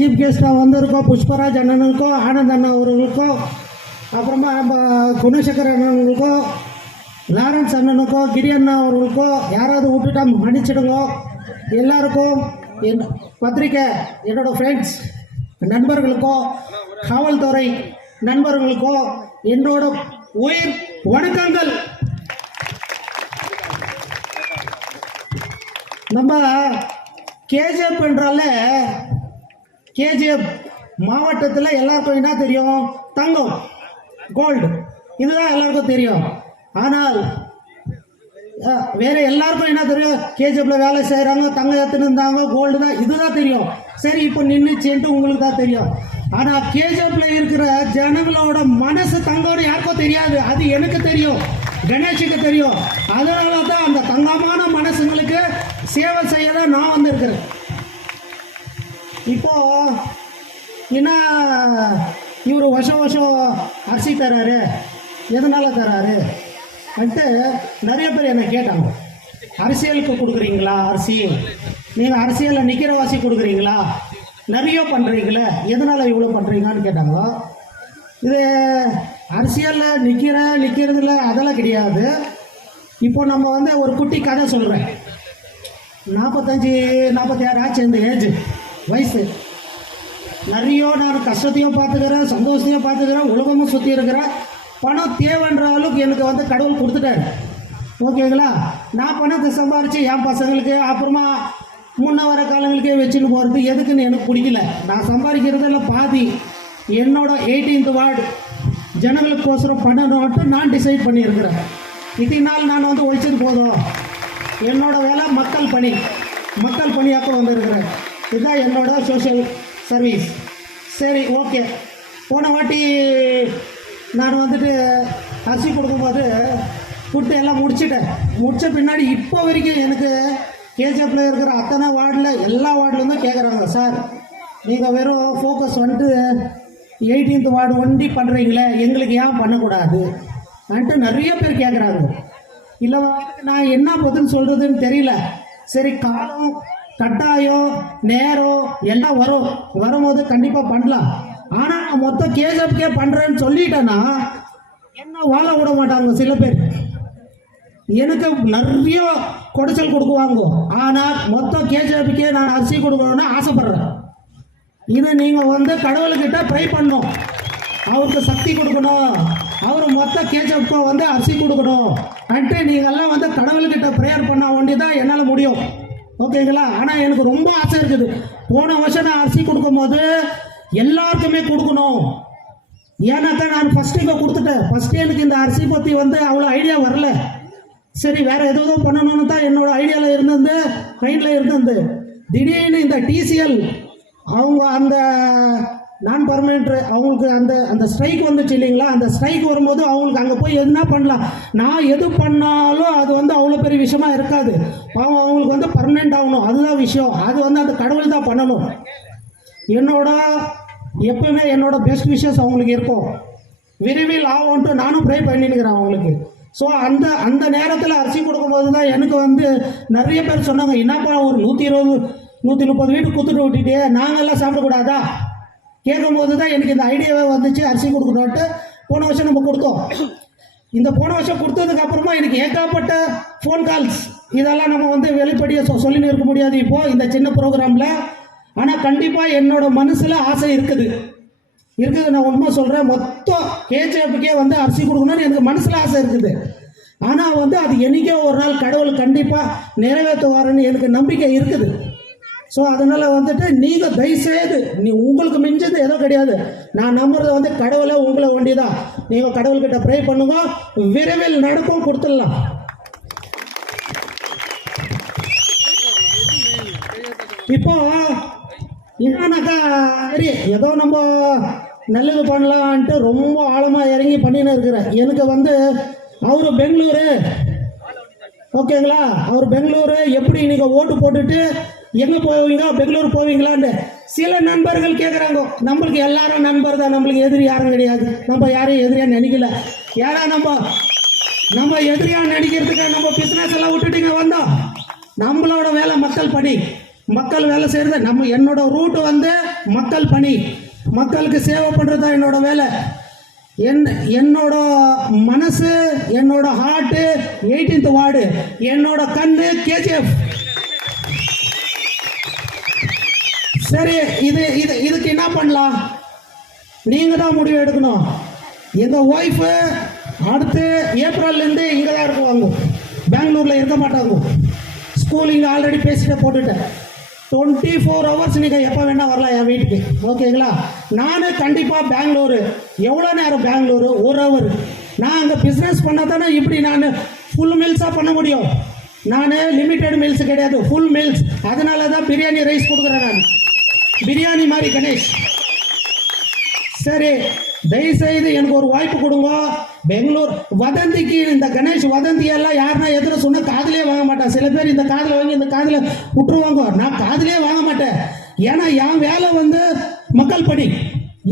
Chief கெஸ்ட்டாக வந்திருக்கோம் புஷ்பராஜ் அண்ணனுக்கும் ஆனந்த் அண்ணன் அவர்களுக்கும், அப்புறமா நம்ம குணசேகர் அண்ணனுக்கும், லாரன்ஸ் அண்ணனுக்கும், கிரி அண்ணா அவர்களுக்கும், யாராவது விட்டுட்டா மன்னிச்சிடுங்க. எல்லாருக்கும் என் பத்திரிக்கை என்னோடய ஃப்ரெண்ட்ஸ் நண்பர்களுக்கும் காவல்துறை நண்பர்களுக்கும் என்னோட உயிர் வணக்கங்கள். நம்ம கேஜிஎஃப் என்றால கேஜிஎஃப் மாவட்டத்தில் எல்லாருக்கும் என்ன தெரியும்? தங்கம், கோல்டு, இதுதான் எல்லாருக்கும் தெரியும். ஆனால் வேற எல்லாருக்கும் என்ன தெரியும்? கேஜிஎஃப்ல வேலை செய்கிறாங்க, தங்கம் எடுத்துன்னு இருந்தாங்க, கோல்டு தான், இதுதான் தெரியும். சரி, இப்போ நின்றுச்சுன்ட்டு உங்களுக்கு தான் தெரியும். ஆனால் கேஜிஎஃப்ல இருக்கிற ஜனங்களோட மனசு தங்கம்னு யாருக்கும் தெரியாது. அது எனக்கு தெரியும், கணேஷுக்கு தெரியும். அதனால தான் அந்த தங்கமான மனசுங்களுக்கு சேவை செய்ய தான் நான் வந்திருக்கிறேன். இப்போ என்ன இவர் வருஷம் வருஷம் அரிசி தராரு, எதனால தராரு வந்துட்டு நிறைய பேர் என்னை கேட்டாங்க. அரசியலுக்கு கொடுக்குறீங்களா அரிசி? நீங்கள் அரசியலில் நிற்கிற வாசி கொடுக்குறீங்களா? நிறைய பண்ணுறீங்களே, எதனால் இவ்வளோ பண்ணுறீங்கன்னு கேட்டாங்க. இது அரசியலில் நிற்கிறதுல அதெல்லாம் கிடையாது. இப்போ நம்ம வந்து ஒரு குட்டி கதை சொல்கிறேன். 45-46 ஆச்சு இந்த ஏஜ் வயசு. நிறைய நான் கஷ்டத்தையும் பார்த்துக்கிறேன், சந்தோஷத்தையும் பார்த்துக்கிறேன், உலகமும் சுற்றி இருக்கிறேன். பணம் தேவைன்ற அளவுக்கு எனக்கு வந்து கடவுள் கொடுத்துட்டாரு. ஓகேங்களா? நான் பணத்தை சம்பாரித்து என் பசங்களுக்கு அப்புறமா முன்ன வர காலங்களுக்கே வச்சுன்னு போகிறது எதுக்குன்னு எனக்கு பிடிக்கல. நான் சம்பாதிக்கிறதில் பாதி என்னோட 18th வார்டு ஜனங்களுக்கோசரம் பண்ணணும்ட்டு நான் டிசைட் பண்ணியிருக்கிறேன். இத்தனை நாள் நான் வந்து ஒழிச்சது போதும், என்னோட வேலை மக்கள் பணியாக்க வந்திருக்கிறேன். இதுதான் என்னோட சோஷியல் சர்வீஸ். சரி, ஓகே. போன வாட்டி நான் வந்துட்டு அரிசி கொடுக்கும்போது கொடுத்து எல்லாம் முடித்த பின்னாடி இப்போ வரைக்கும் எனக்கு கேஜிஎஃப்ல இருக்கிற அத்தனை வார்டில் எல்லா வார்டுலேருந்தும் கேட்குறாங்க, சார் நீங்கள் வெறும் ஃபோக்கஸ் வந்துட்டு 18th வார்டு ஒண்டி பண்ணுறீங்களே, எங்களுக்கு ஏன் பண்ணக்கூடாது வந்துட்டு நிறைய பேர் கேட்குறாங்க. இல்லை, நான் என்ன பதில் சொல்கிறதுன்னு தெரியல. சரி, காலம் கட்டாயம் நேரம் எல்லாம் வரும்போது கண்டிப்பாக பண்ணலாம். ஆனால் நான் மொத்தம் கேஜிஎஃப்கே பண்ணுறேன்னு சொல்லிட்டேன்னா என்ன வாழ விட மாட்டாங்க சில பேர். எனக்கு நிறைய குடைச்சல் கொடுக்குவாங்க. ஆனால் மொத்தம் கேஜிஎஃப்கே நான் அரிசி கொடுக்கணும்னு ஆசைப்படுறேன். இதை நீங்கள் வந்து கடவுள்கிட்ட ப்ரை பண்ணணும், அவருக்கு சக்தி கொடுக்கணும், அவர் மொத்த கேஜிஎஃப்க்கும் வந்து அரிசி கொடுக்கணும் அன்ட்டு நீங்கள்லாம் வந்து கடவுள்கிட்ட ப்ரேயர் பண்ண வேண்டியதான் என்னால் முடியும். ஓகேங்களா? ஆனால் எனக்கு ரொம்ப ஆசை இருக்குது. போன வருஷம் நான் அரிசி கொடுக்கும்போது எல்லாருக்குமே கொடுக்கணும். ஏன்னாக்கா நான் ஃபஸ்ட்டு இங்கே கொடுத்துட்டேன். ஃபஸ்ட்டு எனக்கு இந்த அரிசி பற்றி வந்து அவ்வளோ ஐடியா வரல. சரி, வேறு எதுவும் பண்ணணும்னு தான் என்னோடய ஐடியாவில் இருந்தது, மைண்டில் இருந்தது. திடீர்னு இந்த டிசிஎல் அவங்க அந்த நான் பர்மனெண்ட் அவங்களுக்கு அந்த ஸ்ட்ரைக் வந்துச்சு இல்லைங்களா? அந்த ஸ்ட்ரைக் வரும்போது அவங்களுக்கு அங்கே போய் எதுனா பண்ணலாம். நான் எது பண்ணாலும் அது வந்து அவ்வளோ பெரிய விஷயமா இருக்காது. அவங்களுக்கு வந்து பர்மனெண்ட் ஆகணும், அதுதான் விஷயம். அது வந்து அந்த கடவுள் தான் பண்ணணும். எப்பவுமே என்னோட பெஸ்ட் விஷஸ் அவங்களுக்கு இருக்கும். விரைவில் ஆகும்ட்டு நானும் ப்ரே பண்ணினுக்கிறேன் அவங்களுக்கு. ஸோ அந்த நேரத்தில் அரிசி கொடுக்கும்போது தான் எனக்கு வந்து நிறைய பேர் சொன்னாங்க, என்னப்பா ஒரு 120-130 வீட்டு கொடுத்துட்டு விட்டுட்டே நாங்கள்லாம் சாப்பிடக்கூடாதா கேட்கும்போது தான் எனக்கு இந்த ஐடியாவே வந்துச்சு அரிசி கொடுக்கணுன்ட்டு. போன வருஷம் நம்ம கொடுத்தோம். இந்த போன வருஷம் கொடுத்ததுக்கு அப்புறமா எனக்கு ஏகப்பட்ட ஃபோன் கால்ஸ், இதெல்லாம் நம்ம வந்து வெளிப்படையாக சொல்லின்னு இருக்க முடியாது இப்போது இந்த சின்ன ப்ரோக்ராமில். ஆனால் கண்டிப்பாக என்னோட மனசில் ஆசை இருக்குது. நான் உண்மை சொல்கிறேன். மொத்தம் கேஜிஎஃப்கே வந்து அரிசி கொடுக்கணும்னு எனக்கு மனசில் ஆசை இருக்குது. ஆனால் வந்து அது என்றைக்கோ ஒரு நாள் கடவுள் கண்டிப்பாக நிறைவேற்றுவாருன்னு எனக்கு நம்பிக்கை இருக்குது. ஸோ அதனால் வந்துட்டு நீங்கள் தயவுசெய்து உங்களுக்கு மிஞ்சது ஏதோ கிடையாது. நான் நம்புறது வந்து கடவுளை உங்களை வேண்டியதான். நீங்கள் கடவுள்கிட்ட ப்ரே பண்ணுங்க, விரைவில் நடக்கும், கொடுத்துடலாம். இப்போ என்னன்னாக்கா சரி, ஏதோ நம்ம நல்லது பண்ணலான்ட்டு ரொம்ப ஆழமாக இறங்கி பண்ணின்னு இருக்கிறேன். எனக்கு வந்து அவர் பெங்களூரு, ஓகேங்களா? அவர் பெங்களூரு. எப்படி நீங்கள் ஓட்டு போட்டுட்டு எங்கே போவீங்க, பெங்களூர் போவீங்களான்னு சில நண்பர்கள் கேட்குறாங்க. நம்மளுக்கு எல்லாரும் நண்பர் தான், நம்மளுக்கு எதிரி யாரும் கிடையாது. நம்ம யாரையும் எதிரியாக நினைக்கல. ஏன்னா நம்ம எதிரியாக நினைக்கிறதுக்கு நம்ம பிஸ்னஸ் எல்லாம் விட்டுட்டுங்க வந்தோம். நம்மளோட வேலை மக்கள் பணி, மக்கள் வேலை செய்கிறது. என்னோட ரூட்டு வந்து மக்கள் பணி, மக்களுக்கு சேவை பண்ணுறது தான் என்னோட வேலை. என்னோட மனசு, என்னோட ஹார்ட்டு 18th வார்டு, என்னோட கண்ணு கேஜிஎஃப். சரி, இதுக்கு என்ன பண்ணலாம்? நீங்க தான் முடிவு எடுக்கணும். எங்க ஒய்ஃபு அடுத்து ஏப்ரல்லேருந்து இங்கே தான் இருக்குவாங்க, பெங்களூரில் இருக்க மாட்டாங்க. ஸ்கூல் இங்கே ஆல்ரெடி பேசிட்டு போட்டுட்டேன். 24 hours நீங்கள் எப்போ வேணால் வரலாம் என் வீட்டுக்கு, ஓகேங்களா? நான் கண்டிப்பாக பெங்களூரு, எவ்வளோ நேரம் பெங்களூரு? 1 hour. நான் அங்கே பிஸ்னஸ் பண்ணால் தானே இப்படி நான் ஃபுல் மீல்ஸாக பண்ண முடியும். நான் லிமிட்டெட் மீல்ஸ் கிடையாது, ஃபுல் மீல்ஸ். அதனால தான் பிரியாணி ரைஸ் கொடுக்குறேன் நான், பிரியாணி மாதிரி கணேஷ். சரி, தயவுசெய்து எனக்கு ஒரு வாய்ப்பு கொடுங்க. பெங்களூர் வதந்திக்கு, இந்த கணேஷ் வதந்தியெல்லாம் யாருன்னா எதிர சொன்னால் காதிலே வாங்க மாட்டேன். சில பேர் இந்த காதில் வாங்கி இந்த காதில் விட்டுருவாங்க. நான் காதிலே வாங்க மாட்டேன். ஏன்னா என் வேலை வந்து மக்கள் பணி,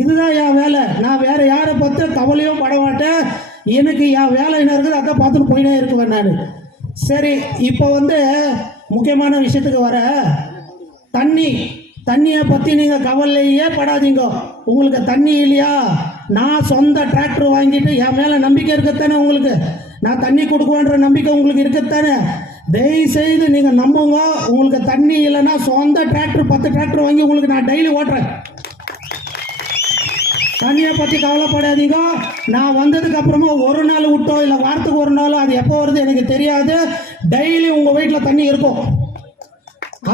இதுதான் என் வேலை. நான் வேற யாரை பற்றி கவலையும் பட மாட்டேன். எனக்கு என் வேலை என்ன இருக்குது அதை பார்த்துட்டு போயினே இருக்குவேன் நான். சரி, இப்போ வந்து முக்கியமான விஷயத்துக்கு வர. தண்ணியை பற்றி நீங்கள் கவலையே படாதீங்க. உங்களுக்கு தண்ணி இல்லையா? நான் சொந்த டிராக்டர் வாங்கிட்டு என் மேலே நம்பிக்கை இருக்கத்தானே உங்களுக்கு? நான் தண்ணி கொடுக்குவேன்ற நம்பிக்கை உங்களுக்கு இருக்கத்தானே? தயவுசெய்து நீங்கள் நம்புங்க. உங்களுக்கு தண்ணி இல்லைன்னா சொந்த டிராக்டர் 10 டிராக்டர் வாங்கி உங்களுக்கு நான் டெய்லி ஓட்டுறேன். தண்ணியை பற்றி கவலைப்படாதீங்க. நான் வந்ததுக்கு அப்புறமா ஒரு நாள் விட்டோ இல்லை வாரத்துக்கு ஒரு நாளோ, அது எப்போ வருது எனக்கு தெரியாது. டெய்லி உங்கள் வீட்டில் தண்ணி இருக்கும்.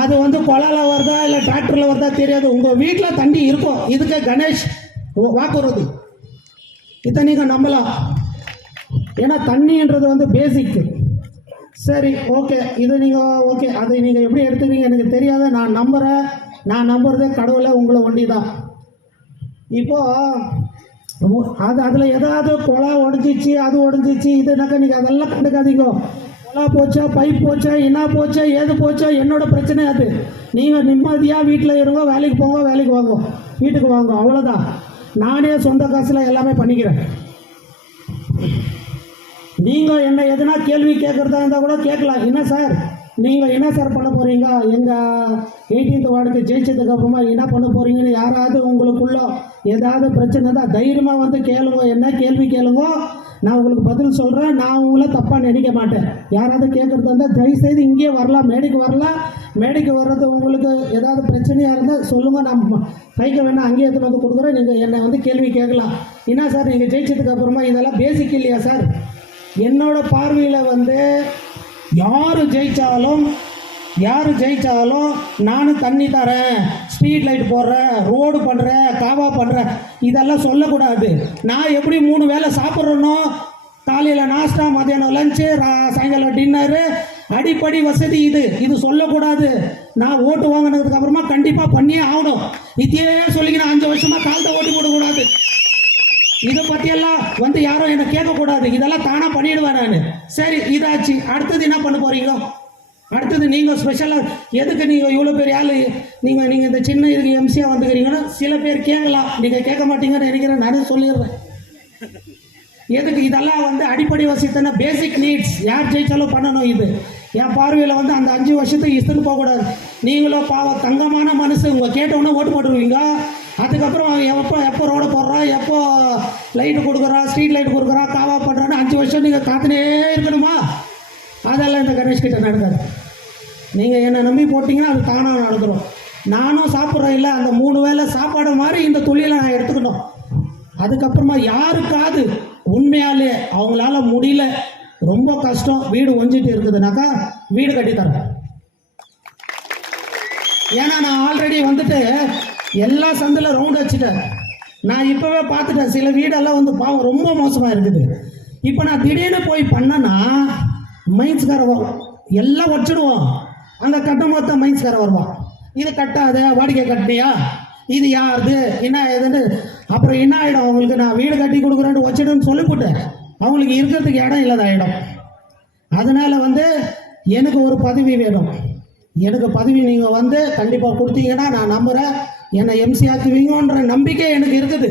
அது வந்து குழாயில் வருதா இல்லை டிராக்டரில் வருதா தெரியாது, உங்கள் வீட்டில் தண்ணி இருக்கும். இதுக்கு கணேஷ் வாக்குறுதி, இதை நீங்கள் நம்பலாம். ஏன்னா தண்ணின்றது வந்து பேசிக்கு. சரி, ஓகே, இது நீங்கள் ஓகே, அதை நீங்கள் எப்படி எடுத்துக்கிறீங்க எனக்கு தெரியாது. நான் நம்புகிறேன். நான் நம்புறதே கடவுளை, உங்களை ஒண்டி தான். இப்போது அதில் ஏதாவது குழா உடஞ்சிச்சு, அது உடஞ்சிச்சு, இதுனாக்கா நீங்கள் அதெல்லாம் கண்டுக்காதீங்க. குழா போச்சா, பைப் போச்சா, என்ன போச்சா, ஏது போச்சா, என்னோட பிரச்சனை அது. நீங்கள் நிம்மதியாக வீட்டில் இருங்க, வேலைக்கு போங்க, வேலைக்கு வாங்க, வீட்டுக்கு வாங்க, அவ்வளோதான். நானே சொந்த காசில் எல்லாமே பண்ணிக்கிறேன். நீங்கள் என்ன எதுனா கேள்வி கேட்குறதா இருந்தால் கூட கேட்கலாம். என்ன சார் நீங்கள் என்ன சார் பண்ண போகிறீங்க? எங்கள் 18th வார்டுக்கு ஜெயிச்சதுக்கு அப்புறமா என்ன பண்ண போகிறீங்கன்னு யாராவது உங்களுக்குள்ள ஏதாவது பிரச்சனை தான் தைரியமாக வந்து கேளுங்க. என்ன கேள்வி கேளுங்க, நான் உங்களுக்கு பதில் சொல்கிறேன். நான் உங்களை தப்பாக நினைக்க மாட்டேன். யாராவது கேட்குறது இருந்தால் தயவுசெய்து இங்கேயே வரலாம், மேடைக்கு வரலாம். மேடைக்கு வர்றது உங்களுக்கு ஏதாவது பிரச்சனையாக இருந்தால் சொல்லுங்கள், நான் கைக்க வேணால் அங்கேயே எடுத்து வந்து கொடுக்குறேன். நீங்கள் என்னை வந்து கேள்வி கேட்கலாம். என்ன சார் நீங்கள் ஜெயிச்சதுக்கு அப்புறமா இதெல்லாம் பேசிக் இல்லையா சார்? என்னோட பார்வையில் வந்து யார் ஜெயித்தாலும் நானும் தண்ணி தரேன், ஸ்ட்ரீட் லைட் போடுறேன், ரோடு பண்ணுறேன், காவா பண்ணுறேன், இதெல்லாம் சொல்லக்கூடாது. நான் எப்படி 3 வேளை சாப்பிட்றேனோ, காலையில் நாஸ்டா, மதியானம் லஞ்சு, சாயங்காலம் டின்னரு, அடிப்படை வசதி இது சொல்லக்கூடாது. நான் ஓட்டு வாங்கினதுக்கு அப்புறமா கண்டிப்பாக பண்ணியே ஆகணும். இதே சொல்லிக்கினா 5 வருஷமாக காலத்தை ஓட்டி போடக்கூடாது. இதை பற்றியெல்லாம் வந்து யாரும் என்னை கேட்கக்கூடாது. இதெல்லாம் தானாக பண்ணிவிடுவேன் நான். சரி, இதாச்சு. அடுத்தது என்ன பண்ண போகிறீங்க? அடுத்தது நீங்கள் ஸ்பெஷலாக எதுக்கு நீங்கள் இவ்வளோ பெரிய ஆள், நீங்கள் இந்த சின்ன இதுக்கு எம்சியாக வந்துக்கிறீங்கன்னா சில பேர் கேட்கலாம். நீங்கள் கேட்க மாட்டீங்கன்னு நினைக்கிறேன், நானே சொல்லிடுறேன். எதுக்கு? இதெல்லாம் வந்து அடிப்படை வசதித்தானே, பேசிக் நீட்ஸ். யார் ஜெயிச்சாலும் பண்ணணும். இது என் பார்வையில் வந்து அந்த 5 வருஷத்துக்கு இஸ்துன்னு போகக்கூடாது. நீங்களும் பாவம் தங்கமான மனசு, உங்கள் கேட்டவுடனே ஓட்டு போட்டுருவீங்க. அதுக்கப்புறம் எப்போ ரோடு போடுறான், எப்போ லைட்டு கொடுக்குறான், ஸ்ட்ரீட் லைட் கொடுக்குறான், காவா பண்ணுறான்னு 5 வருஷம் நீங்கள் காத்துனே இருக்கணுமா? அதெல்லாம் இந்த கணேஷ் கிட்ட நடக்காது. நீங்கள் என்னை நம்பி போட்டிங்கன்னா அது தானாக நடந்துடும். நானும் சாப்பிட்றேன் இல்லை, அந்த 3 வேளை சாப்பாடு மாதிரி இந்த தொழிலை நான் எடுத்துக்கணும். அதுக்கப்புறமா யாருக்காவது உண்மையாலே அவங்களால முடியல, ரொம்ப கஷ்டம், வீடு ஒஞ்சிட்டு இருக்குதுனாக்கா வீடு கட்டித்தரேன். ஏன்னா நான் ஆல்ரெடி வந்துட்டு எல்லா சந்தில் ரவுண்ட் வச்சுட்டேன். நான் இப்போவே பார்த்துட்டேன், சில வீடெல்லாம் வந்து பாவம் ரொம்ப மோசமாக இருக்குது. இப்போ நான் திடீர்னு போய் பண்ணேன்னா மைன்ஸ்கார எல்லாம் வச்சிடுவோம். அந்த கட்டும் மொத்தம் மைன்ஸ்கார வருவான், இது கட்டாத, வாடிக்கை கட்டினியா, இது யாருது, என்ன ஏதுன்னு. அப்புறம் என்ன ஆகிடும் அவங்களுக்கு? நான் வீடு கட்டி கொடுக்குறேன்னு வச்சிடுன்னு சொல்லிவிட்டேன். அவங்களுக்கு இருக்கிறதுக்கு இடம் இல்லாத ஆகிடும். அதனால் வந்து எனக்கு ஒரு பதவி வேணும். எனக்கு பதவி நீங்கள் வந்து கண்டிப்பாக கொடுத்தீங்கன்னா நான் நம்புகிறேன், என்னை எம்சி ஆக்குவீங்கன்ற நம்பிக்கை எனக்கு இருக்குது.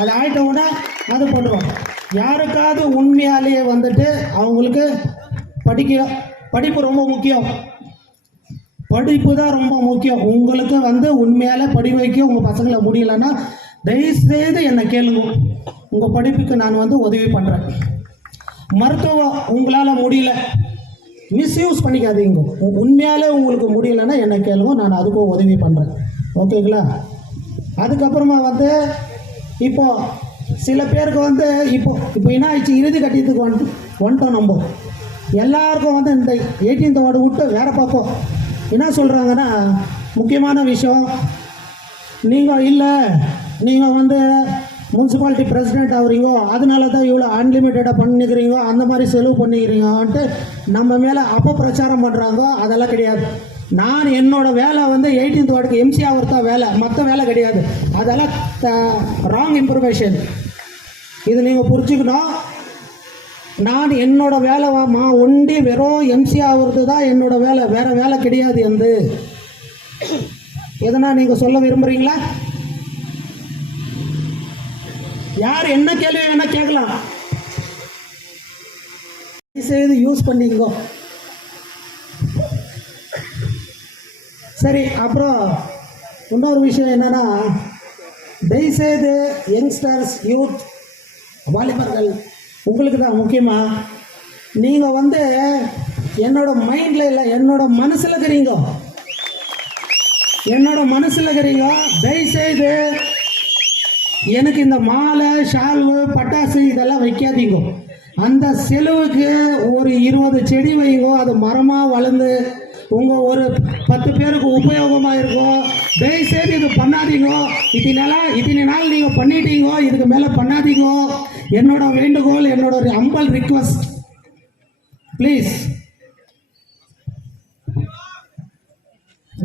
அது ஆகிட்டவுடனே அது பண்ணுவோம். யாருக்காவது உண்மையாலேயே வந்துட்டு அவங்களுக்கு படிப்பு ரொம்ப முக்கியம். படிப்பு தான் ரொம்ப முக்கியம். உங்களுக்கு வந்து உண்மையால படிக்க வைக்க உங்கள் பசங்களை முடியலன்னா தயவுசெய்து என்னை கேளுங்க, உங்கள் படிப்புக்கு நான் வந்து உதவி பண்ணுறேன். மருத்துவம் உங்களால் முடியல, மிஸ்யூஸ் பண்ணிக்காதீங்க. உண்மையாலே உங்களுக்கு முடியலன்னா என்னை கேளுங்க, நான் அதுக்கும் உதவி பண்ணுறேன். ஓகேங்களா? அதுக்கப்புறமா வந்து இப்போது சில பேருக்கு வந்து இப்போ என்ன ஆயிடுச்சு, இறுதி கட்டியத்துக்கு வந்துட்டோம். நம்ம எல்லாருக்கும் வந்து இந்த 18th வார்டு விட்டு வேறு பக்கம் என்ன சொல்கிறாங்கன்னா, முக்கியமான விஷயம், நீங்கள் வந்து முனிசிபாலிட்டி பிரசிடெண்ட் ஆகுறீங்க, அதனால தான் இவ்வளோ அன்லிமிட்டடாக பண்ணிக்கிறீங்க, அந்த மாதிரி செலவு பண்ணிக்கிறீங்கன்ட்டு நம்ம மேலே அப்போ பிரச்சாரம் பண்ணுறாங்க. அதெல்லாம் கிடையாது. நான் என்னோடய வேலை வந்து 18th வார்டுக்கு எம்சி ஆகிறது தான் வேலை, மற்ற வேலை கிடையாது. அதெல்லாம் ராங் இன்ஃபர்மேஷன். இது நீங்கள் புரிஞ்சுக்கணும். நான் என்னோட வேலை ஒண்டி வெறும் எம்சி ஆகிறது தான் என்னோட வேலை, வேறு வேலை கிடையாது. எதனா நீங்கள் சொல்ல விரும்புகிறீங்களா? யார் என்ன கேள்வி வேணா கேட்கலாம், செய்து யூஸ் பண்ணிக்கோ. சரி, அப்புறம் இன்னொரு விஷயம் என்னன்னா, தயவுசெய்து யங்ஸ்டர்ஸ், யூத், வாலிபர்கள், உங்களுக்கு தான் முக்கியமாக நீங்கள் வந்து என்னோட மைண்டில் இல்லை, என்னோட மனசில் இருக்கிறீங்க. தயவுசெய்து எனக்கு இந்த மாலை, ஷால்வு, பட்டாசு இதெல்லாம் வைக்காதீங்க. அந்த செலவுக்கு ஒரு 20 செடி வைங்க, அது மரமாக வளர்ந்து உங்கள் ஒரு 10 பேருக்கு உபயோகமாக இருக்கும். தயவுசெய்து இது பண்ணாதீங்க. இத்தனை நாள் நீங்கள் பண்ணிட்டீங்க, இதுக்கு மேலே பண்ணாதீங்க. என்னோட வேண்டுகோள், என்னோட ஹம்பிள் ரிக்வெஸ்ட், ப்ளீஸ்.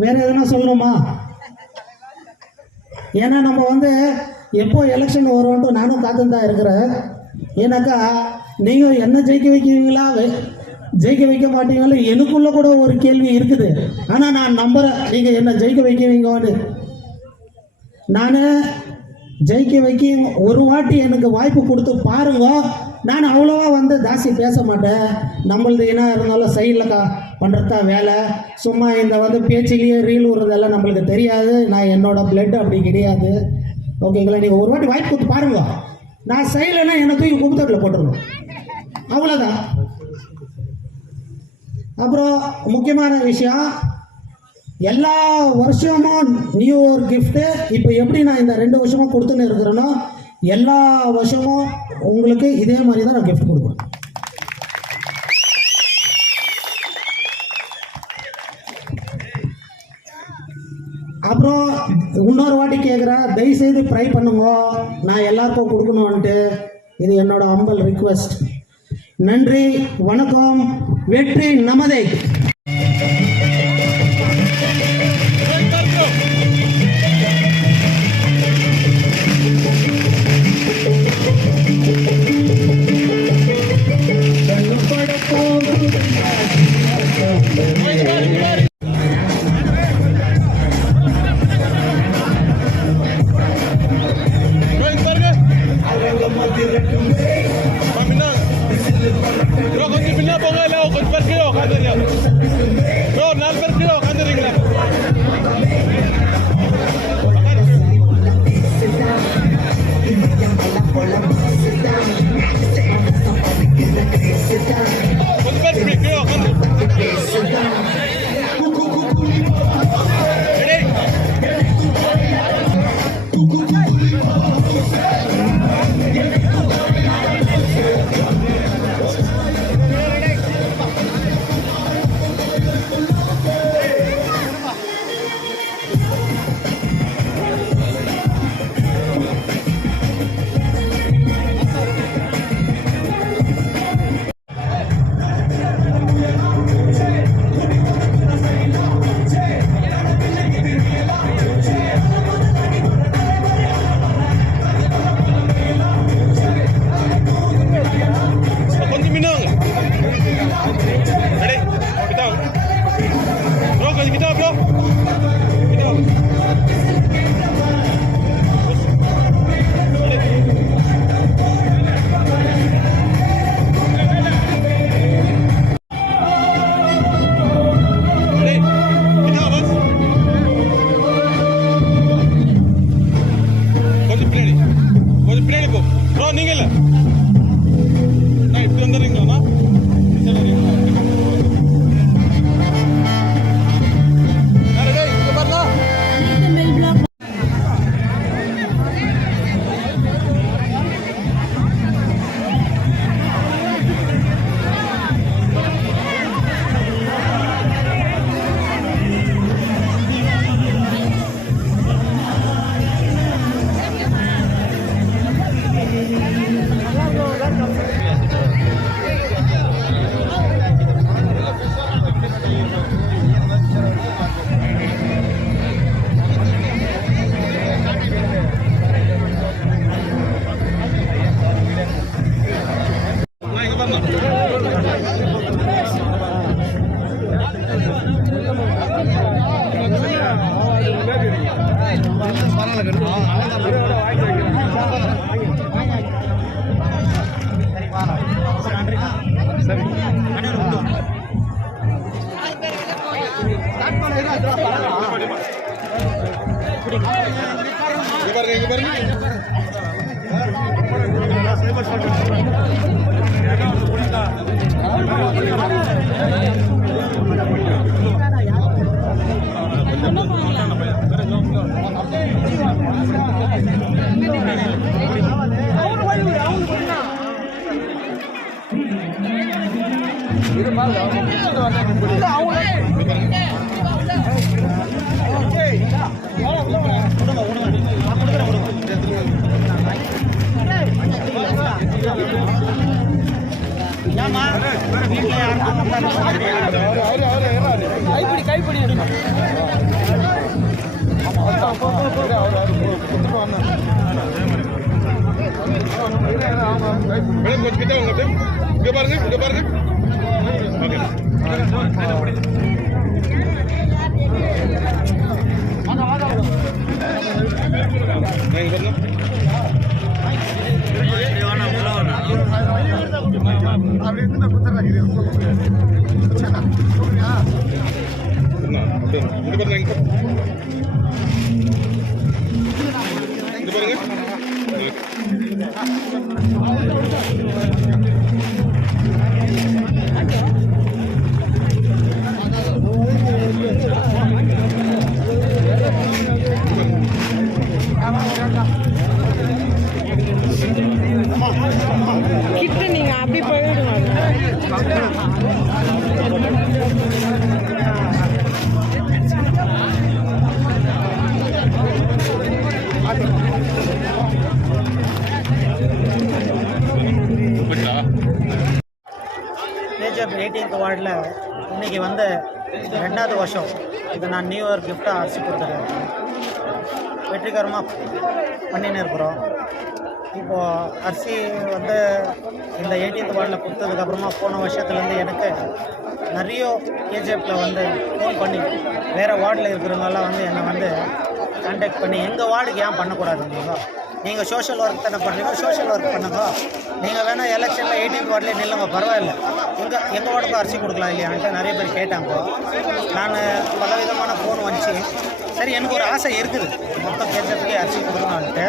வேறு எதுனா சொல்லணுமா? ஏன்னா நம்ம வந்து எப்போ எலெக்ஷன் வரும்ன்ட்டு நானும் காத்துன்னு தான் இருக்கிறேன். ஏன்னாக்கா நீங்கள் என்ன ஜெயிக்க வைக்கிறீங்களா, ஜெயிக்க வைக்க மாட்டீங்களா, எனக்குள்ள கூட ஒரு கேள்வி இருக்குது. ஆனால் நான் நம்புகிறேன் நீங்கள் என்ன ஜெயிக்க வைக்குவீங்கன்னு. நான் ஜெயிக்க வைக்க ஒரு வாட்டி எனக்கு வாய்ப்பு கொடுத்து பாருங்க. நான் அவ்வளோவா வந்து ஜாஸ்தி பேச மாட்டேன். நம்மளது என்ன இருந்தாலும் சைடில் பண்ணுறது தான் வேலை. சும்மா இந்த வந்து பேச்சிலேயே ரீல் விடுறதெல்லாம் நம்மளுக்கு தெரியாது. நான் என்னோட பிளட் அப்படி கிடையாது. ஓகேங்களா? நீங்கள் ஒரு வாட்டி வாய்ப்பு கொடுத்து பாருங்க. நான் சைடில்னா என்னை தூக்கி குப்பத்தட்டில் போட்டுருவேன், அவ்வளோதான். அப்புறம் முக்கியமான விஷயம், எல்லா வருஷமும் நியூ இயர் கிஃப்ட்டு இப்போ எப்படி நான் இந்த 2 வருஷமாக கொடுத்துன்னு இருக்கிறேனோ, எல்லா வருஷமும் உங்களுக்கு இதே மாதிரி தான் நான் கிஃப்ட் கொடுப்பேன். அப்புறம் இன்னொரு வாட்டி கேட்குறேன், தயவுசெய்து ட்ரை பண்ணுங்க, நான் எல்லாருக்கும் கொடுக்கணும்ன்ட்டு. இது என்னோட ஹம்பிள் ரிக்வெஸ்ட். நன்றி, வணக்கம், வெற்றி நமதே. கொஞ்சம் பின்னாடி போ ப்ரோ. நீங்க இல்லை நான் இப்படி வந்துடுறீங்களாண்ணா? கைப்பிடி இங்க பாருங்க இங்க பாருங்க. ஓகே கிட்ட நீங்க அப்படி போயிடுவாங்க. கேஜிஎஃப் 18th வார்டில் இன்றைக்கி வந்து 2வது வருஷம் இது நான் நியூ இயர் கிஃப்டாக அரிசி கொடுத்துருக்கேன். வெற்றிகரமாக பண்ணின்னு இருக்கிறோம். இப்போது அரிசி வந்து இந்த 18th வார்டில் கொடுத்ததுக்கப்புறமா போன வருஷத்துலேருந்து எனக்கு நிறைய கேஜிஎஃப்பில் வந்து ஃபோன் பண்ணி வேறு வார்டில் இருக்கிறவங்கெல்லாம் வந்து என்னை வந்து கான்டாக்ட் பண்ணி எங்கள் வார்டுக்கு ஏன் பண்ணக்கூடாது, நீங்கள் சோஷியல் ஒர்க் தானே பண்ணுறீங்க, சோஷியல் ஒர்க் பண்ணுங்க, நீங்கள் வேணால் எலெக்ஷனில் 18th வார்டிலே நில்லுங்க, பரவாயில்ல, எங்கள் வார்டுக்கு அரிசி கொடுக்கலாம் இல்லையான்ட்டு நிறைய பேர் கேட்டாங்க. நான் பலவிதமான ஃபோன் வந்துச்சு. சரி, எனக்கு ஒரு ஆசை இருக்குது, மொத்தம் கேஜிஎஃப்கே அரிசி கொடுக்கணுன்ட்டு.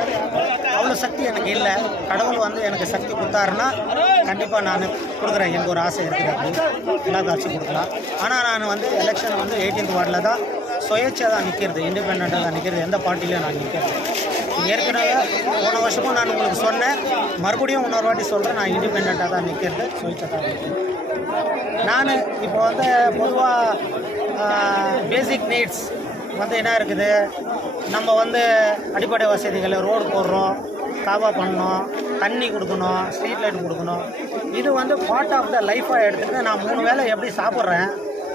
அவ்வளோ சக்தி எனக்கு இல்லை. கடவுள் வந்து எனக்கு சக்தி கொடுத்தாருன்னா கண்டிப்பாக நான் கொடுக்குறேன். எனக்கு ஒரு ஆசை இருக்குது, அப்படி எல்லாருக்கும் அரிசி கொடுக்கலாம். ஆனால் நான் வந்து எலெக்ஷன் வந்து 18th வார்டில் தான் சுயேட்சையாக தான் நிற்கிறது, இண்டிபெண்ட்டாக தான் நிற்கிறது, எந்த பார்ட்டிலையும் நான் நிற்கிறது. ஏற்கனவே போன வருஷமும் நான் உங்களுக்கு சொன்னேன், மறுபடியும் இன்னொரு வாட்டி சொல்கிறேன், நான் இண்டிபெண்ட்டாக தான் நிற்கிறது, சுயேட்சையாக தான் நிற்கிறது. நான் இப்போ வந்து பொதுவாக பேசிக் நீட்ஸ் வந்து என்ன இருக்குது, நம்ம வந்து அடிப்படை வசதிகள், ரோடு போடுறோம், காவா பண்ணணும், தண்ணி கொடுக்கணும், ஸ்ட்ரீட் லைட் கொடுக்கணும். இது வந்து பார்ட் ஆஃப் த லைஃபாக எடுத்துகிட்டு நான் 3 வேளை எப்படி சாப்பிட்றேன்,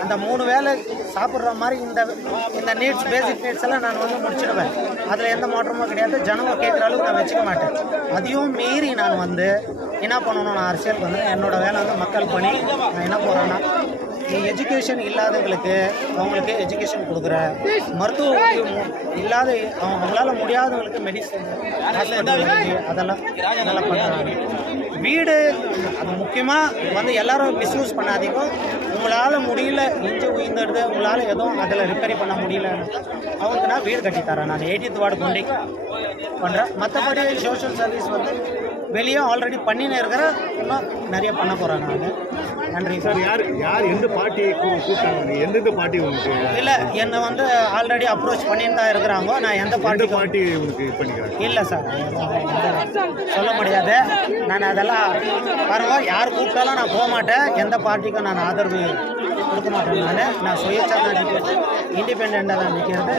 அந்த 3 வேளை சாப்பிட்ற மாதிரி இந்த நீட்ஸ், பேசிக் நீட்ஸ் எல்லாம் நான் வந்து முடிச்சிடுவேன். அதில் எந்த மாற்றமும் கிடையாது. ஜனங்க கேட்குற அளவுக்கு நான் வச்சுக்க மாட்டேன். அதையும் மீறி நான் வந்து என்ன பண்ணணும், நான் அரசியலுக்கு வந்து என்னோடய வேலை வந்து மக்கள் பணி. நான் என்ன போகிறேன்னா, எஜுகேஷன் இல்லாதவங்களுக்கு அவங்களுக்கு எஜுகேஷன் கொடுக்குறேன், மருத்துவ இல்லாத அவங்களால முடியாதவங்களுக்கு மெடிசன், அதெல்லாம் பண்ணுறாங்க. வீடு அது முக்கியமாக வந்து எல்லோரும் மிஸ்யூஸ் பண்ணாதீங்க. உங்களால் முடியல, இஞ்சி உயிர்ந்துடுது, உங்களால் எதுவும் அதில் ரிப்பேரி பண்ண முடியல, அவங்களுக்கு நான் வீடு கட்டித்தரேன். நான் 18th வார்டு கொண்டு பண்ணுறேன். மற்றபடி சோஷியல் சர்வீஸ் வந்து வெளியே ஆல்ரெடி பண்ணின்னு இருக்கிற, இன்னும் நிறைய பண்ண போகிறாங்க. நன்றி சார். யார் எந்த பார்ட்டி கூப்பிட்டாங்க? எந்தெந்த பார்ட்டி உங்களுக்கு? இல்லை, என்னை வந்து ஆல்ரெடி அப்ரோச் பண்ணின்னு தான் இருக்கிறாங்க. நான் எந்த பார்ட்டி உங்களுக்கு பண்ணிக்கிறேன் இல்லை சார், சொல்ல முடியாது. நான் அதெல்லாம் பாருங்க, யார் கூப்பிட்டாலும் நான் போக மாட்டேன். எந்த பார்ட்டிக்கும் நான் ஆதரவு கொடுக்க மாட்டேன். நான் சுயேட்சையாக தான் நிற்கிறது, இண்டிபெண்ட்டாக தான் நிற்கிறது.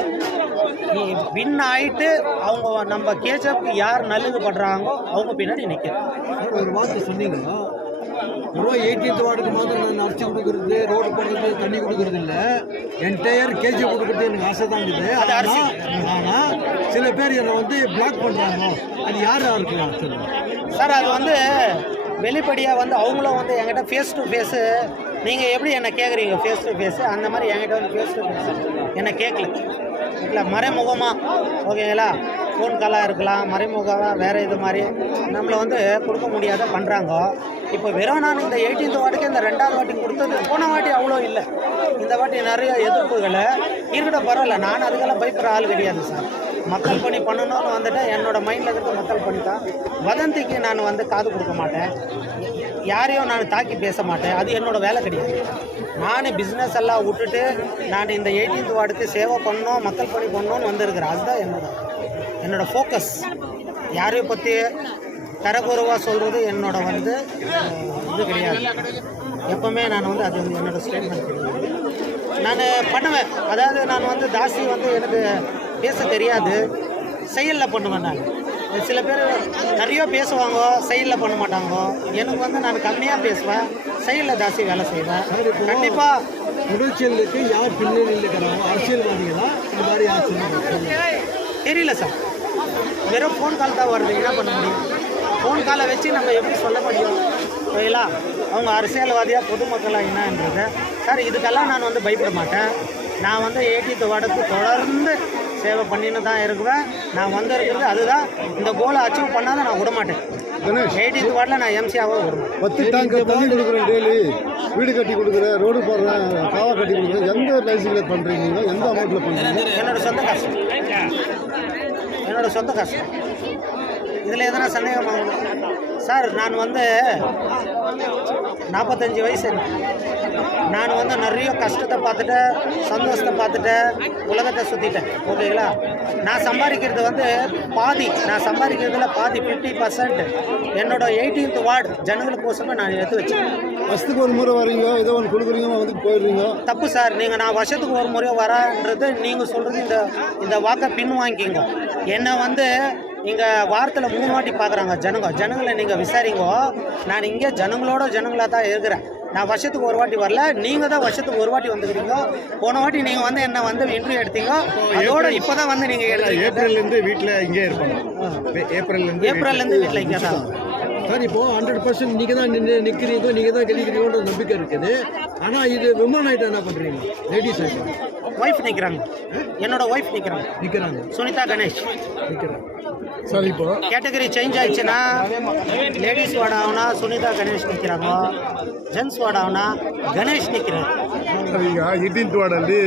வின் ஆகிட்டு அவங்க நம்ம கேஜப்க்கு யார் நல்லது பண்ணுறாங்களோ அவங்க பின்னாடி நிற்கிறது. ஒரு வார்த்தை சொன்னீங்க, வெறும் 18th வார்டுக்கு மாத்திரம் நான் அரிசி கொடுக்குறது, ரோடு போடுறது, தண்ணி கொடுக்குறது இல்லை, என்டையர் கேஜி கொடுக்குறது எனக்கு ஆசை தான் இருக்குது. ஆனால் சில பேர் என்னை வந்து பிளாக் பண்ணுறாங்க. அது யார் இருக்கலாம் சொல்லுங்கள் சார். அது வந்து வெளிப்படையாக வந்து அவங்களும் வந்து என்கிட்ட ஃபேஸ் டு ஃபேஸு, நீங்கள் எப்படி என்னை கேட்குறீங்க ஃபேஸ் டு ஃபேஸு, அந்த மாதிரி என்கிட்ட வந்து ஃபேஸ் டு ஃபேஸ் என்னை கேட்கல. மறைமுகமாக ஓகேங்களா, ஃபோன் காலாக இருக்கலாம், மறைமுகமாக வேறு இது மாதிரி நம்மளை வந்து கொடுக்க முடியாத பண்ணுறாங்க. இப்போ வெறும் நான் இந்த 18th வார்டுக்கு இந்த 2வது வாட்டி கொடுத்தது, போன வாட்டி அவ்வளோ இல்லை. இந்த வாட்டி நிறைய எதிர்ப்புகளை இருக்கட்ட பரவாயில்ல. நான் அதுக்கெல்லாம் பயப்படுற ஆள் கிடையாது சார். மக்கள் பணி பண்ணணும்னு வந்துட்டு என்னோட மைண்டில் இருக்கிற மக்கள் பணி தான். வதந்திக்கு நான் வந்து காது கொடுக்க மாட்டேன், யாரையும் நான் தாக்கி பேச மாட்டேன். அது என்னோடய வேலை கிடையாது. நான் பிஸ்னஸ் எல்லாம் விட்டுட்டு நான் இந்த 18th வார்டுக்கு சேவை பண்ணணும், மக்கள் பணி பண்ணணும்னு வந்திருக்கிறேன். அதுதான் என்னோடய ஃபோக்கஸ். யாரையும் பற்றி தரக்குறைவாக சொல்கிறது என்னோட வந்து இது கிடையாது. எப்போவுமே நான் வந்து அது வந்து என்னோடய ஸ்டேட்மெண்ட் கிடையாது. நான் பண்ணுவேன். அதாவது நான் வந்து தாசி வந்து எனக்கு பேச தெரியாது, செயலில் பண்ணுவேன். நான் சில பேர் நிறைய பேசுவாங்க, செயலில் பண்ண மாட்டாங்க. எனக்கு வந்து நான் கம்மியாக பேசுவேன், செயலில் ஜாஸ்தி வேலை செய்வேன். கண்டிப்பாக உடற்செயலுக்கு யார் பின்னணியில் இருக்கிறாங்க? அரசியல்வாதிகளா இந்த மாதிரி யார் சொல்லுங்க? தெரியல சார். வெறும் ஃபோன் கால் தான் வருது, என்ன பண்ண முடியும்? ஃபோன் காலை வச்சு நம்ம எப்படி சொல்ல முடியும்? ஓகேங்களா, அவங்க அரசியல்வாதியாக பொதுமக்களாக என்னன்றது சார். இதுக்கெல்லாம் நான் வந்து பயப்பட மாட்டேன். நான் வந்து 18th வார்டுக்கு தொடர்ந்து சேவை பண்ணின்னு தான் இருக்குவேன். நான் வந்து இருக்கிறது அதுதான். இந்த கோலை அச்சீவ் பண்ணாத நான் விட மாட்டேன். 18th வார்டில் நான் எம்சியாவே விடுவேன். 10 டேங்க் தண்ணி கொடுக்குறேன், டெய்லி வீடு கட்டி கொடுக்குறேன், ரோடு போடுறேன், காவா கட்டி கொடுக்குறேன். எந்த லைசன்ஸில் பண்ணுறீங்க? எந்த அமௌண்ட்டில் பண்ணுறீங்க? என்னோட சொந்த கஷ்டம். இதில் எதனா சந்தேகம் சார்? நான் வந்து 45 வயசு. நான் வந்து நிறைய கஷ்டத்தை பார்த்துட்டேன், சந்தோஷத்தை பார்த்துட்டேன், உலகத்தை சுற்றிட்டேன். ஓகேங்களா, நான் சம்பாதிக்கிறது வந்து பாதி. நான் சம்பாதிக்கிறதுல பாதி 50% என்னோட 18th வார்டு ஜனங்களுக்கோசமே நான் எடுத்து வச்சேன். வருஷத்துக்கு ஒரு முறை வரீங்க, ஏதோ ஒன்று கொடுக்குறீங்க, வந்துட்டு போயிடுறீங்க. தப்பு சார். நீங்கள் நான் வருஷத்துக்கு ஒரு முறை வரன்றது நீங்கள் சொல்கிறது இந்த வாக்கை பின் வாங்கிக்கிங்க. என்னை வந்து இங்கே வாரத்தில் 3 வாட்டி பார்க்குறாங்க ஜனங்களை நீங்கள் விசாரிங்க. நான் இங்கே ஜனங்களாக தான் இருக்கிறேன். நான் வருஷத்துக்கு ஒரு வாட்டி வரல, நீங்கள் தான் வருஷத்துக்கு ஒரு வாட்டி வந்துக்கிறீங்க. போன வாட்டி நீங்கள் வந்து என்ன வந்து இன்டர்வியூ எடுத்தீங்க, அதோட இப்போ தான் வந்து நீங்கள் எடுத்தீங்க. ஏப்ரல்லேருந்து வீட்டில் இங்கே இருப்பாங்க. ஏப்ரல்லேருந்து வீட்டில் இங்கே தான் சார். இப்போது 100% நீங்கள் தான் நிற்கிறீங்க, நீங்கள் தான் கழிக்கிறீங்கன்ற நம்பிக்கை இருக்குது. ஆனால் இது விமன் ஆகிட்ட என்ன பண்ணுறீங்க? லேடிஸ் ஆகிட்ட ஒய்ஃப் நிற்கிறாங்க, என்னோட ஒய்ஃப் நிற்கிறாங்க, சுனிதா கணேஷ் நிற்கிறாங்க. சார், இப்போ கேட்டகரி சேஞ்ச் ஆயிடுச்சுன்னா லேடிஸ் வார்டு ஆகுனா சுனிதா கணேஷ் நிற்கிறாங்க, ಜೆಂಟ್ಸ್ ವಾರ್ಡ್ ಗಣೇಶ್ ನಿಕ್ಕಿರೋದು. ಈಗ 18th ವಾರ್ಡಲ್ಲಿ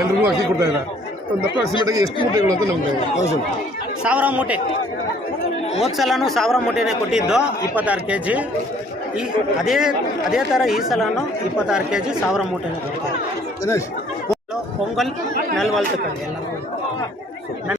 ಎಲ್ರಿಗೂ ಅಕ್ಕಿ ಕೊಡ್ತಾ ಇದ್ದಾರೆ. ಒಂದು ಅಪ್ರಾಕ್ಸಿಮೇಟಾಗಿ ಎಷ್ಟು ಮೂಟೆಗಳು ಅಂತ ನಮಗೆ 1000 ಮೂಟೆ. ಹೋದ ಸಲನೂ 1000 ಮೂಟೆನೇ ಕೊಟ್ಟಿದ್ದು 26 kg. ಅದೇ ಥರ ಈ ಸಲನೂ 26 kg 1000 ಮೂಟೆನೇ ಕೊಡ್ತಾರೆ. ಗಣೇಶ್ ಪೊಂಗಲ್ 40 ಎಲ್ಲ